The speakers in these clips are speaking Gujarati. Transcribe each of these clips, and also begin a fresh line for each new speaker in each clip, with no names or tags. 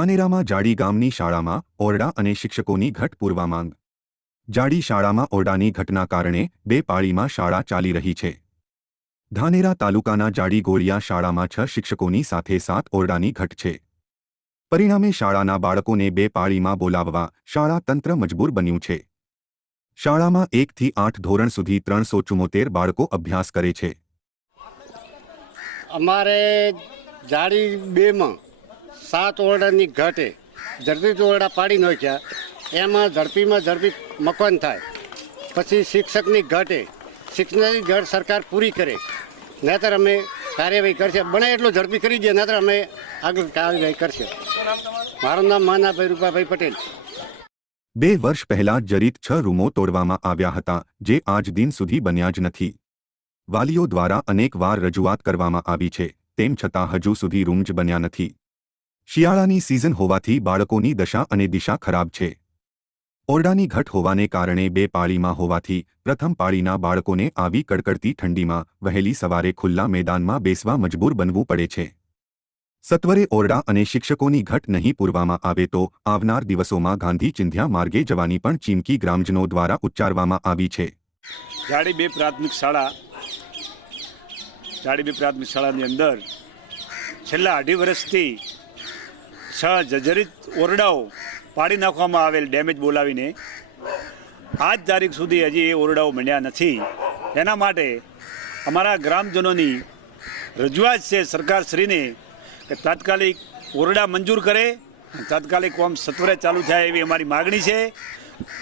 ધાનેરામાં જાડી ગામની શાળામાં ઓરડા અને શિક્ષકોની ઘટ પૂરવા માંગ. જાડી શાળામાં ઓરડાની ઘટના કારણે બે પાળીમાં શાળા ચાલી રહી છે. ધાનેરા તાલુકાના જાડી ગોળિયા શાળામાં છ શિક્ષકોની સાથે સાત ઓરડાની ઘટ છે. પરિણામે શાળાના બાળકોને બે પાળીમાં બોલાવવા શાળા તંત્ર મજબૂર બન્યું છે. શાળામાં એકથી આઠ ધોરણ સુધી ત્રણસો ચુમ્મોતેર બાળકો અભ્યાસ કરે છે.
અમારે જાડી બેમાં સાત ઓરડાની ઘટે, ઝડપી ઓરડા પાડી નાખ્યા. એમાં ઝડપીમાં ઝડપી મકાન થાય. પછી શિક્ષકની ઘટે. શિક્ષણની ઘટ સરકાર પૂરી કરે. નહીતર અમે કાર્યવાહી કરશે. બને એટલું ઝડપી કરી દે, નહીતર અમે આગળ કાર્યવાહી કરશે. મારું નામ માનાભાઈ રૂપાભાઈ પટેલ.
બે વર્ષ પહેલા જરીત છ રૂમો તોડવામાં આવ્યા હતા, જે આજ દિન સુધી બન્યા જ નથી. વાલીઓ દ્વારા અનેક વાર રજૂઆત કરવામાં આવી છે, તેમ છતાં હજુ સુધી રૂમ જ બન્યા નથી. શિયાળાની સિઝન હોવાથી બાળકોની દશા અને દિશા ખરાબ છે. ઓરડાની ઘટ હોવાને કારણે બે પાળીમાં હોવાથી પ્રથમ પાળીના બાળકોને આવી કડકડતી ઠંડીમાં વહેલી સવારે ખુલ્લા મેદાનમાં બેસવા મજબૂર બનવું પડે છે. સત્વરે ઓરડા અને શિક્ષકોની ઘટ નહીં પૂરવામાં આવે તો આવનાર દિવસોમાં ગાંધી ચિંધ્યા માર્ગે જવાની પણ ચીમકી ગ્રામજનો દ્વારા ઉચ્ચારવામાં આવી છે.
જાડી બે પ્રાથમિક શાળા, જાડી બે પ્રાથમિક શાળાની અંદર છેલ્લા અઢી વર્ષથી છ જર્જરિત ઓરડાઓ પાડી નાખવામાં આવેલ ડેમેજ બોલાવીને આજ તારીખ સુધી હજી એ ઓરડાઓ મળ્યા નથી. એના માટે અમારા ગ્રામજનોની રજૂઆત છે સરકારશ્રીને કે તાત્કાલિક ઓરડા મંજૂર કરે તાત્કાલિક કોમ સત્વરે ચાલુ થાય એવી અમારી માગણી છે.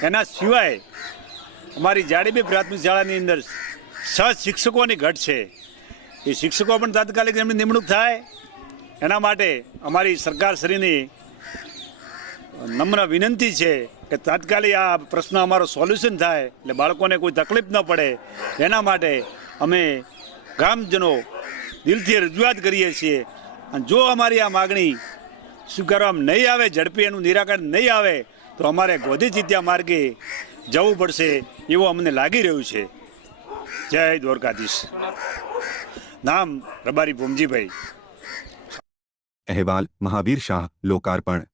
એના સિવાય અમારી જાડીબી પ્રાથમિક શાળાની અંદર છ શિક્ષકોની ઘટ છે. એ શિક્ષકો પણ તાત્કાલિક એમની નિમણૂક થાય. એના માટે અમારી સરકારશ્રીની નમ્ર વિનંતી છે કે તાત્કાલિક આ પ્રશ્ન અમારો સોલ્યુશન થાય એટલે બાળકોને કોઈ તકલીફ ન પડે. એના માટે અમે ગ્રામજનો દિલથી રજૂઆત કરીએ છીએ. અને જો અમારી આ માગણી સ્વીકારવામાં નહીં આવે, ઝડપી એનું નિરાકરણ નહીં આવે, તો અમારે ગોધી ચિત્યા માર્ગે જવું પડશે એવું અમને લાગી રહ્યું છે. જય દ્વારકાધીશ. નામ રબારી ભૂમજીભાઈ.
અહેવાલ મહાવીર શાહ લોકાર્પણ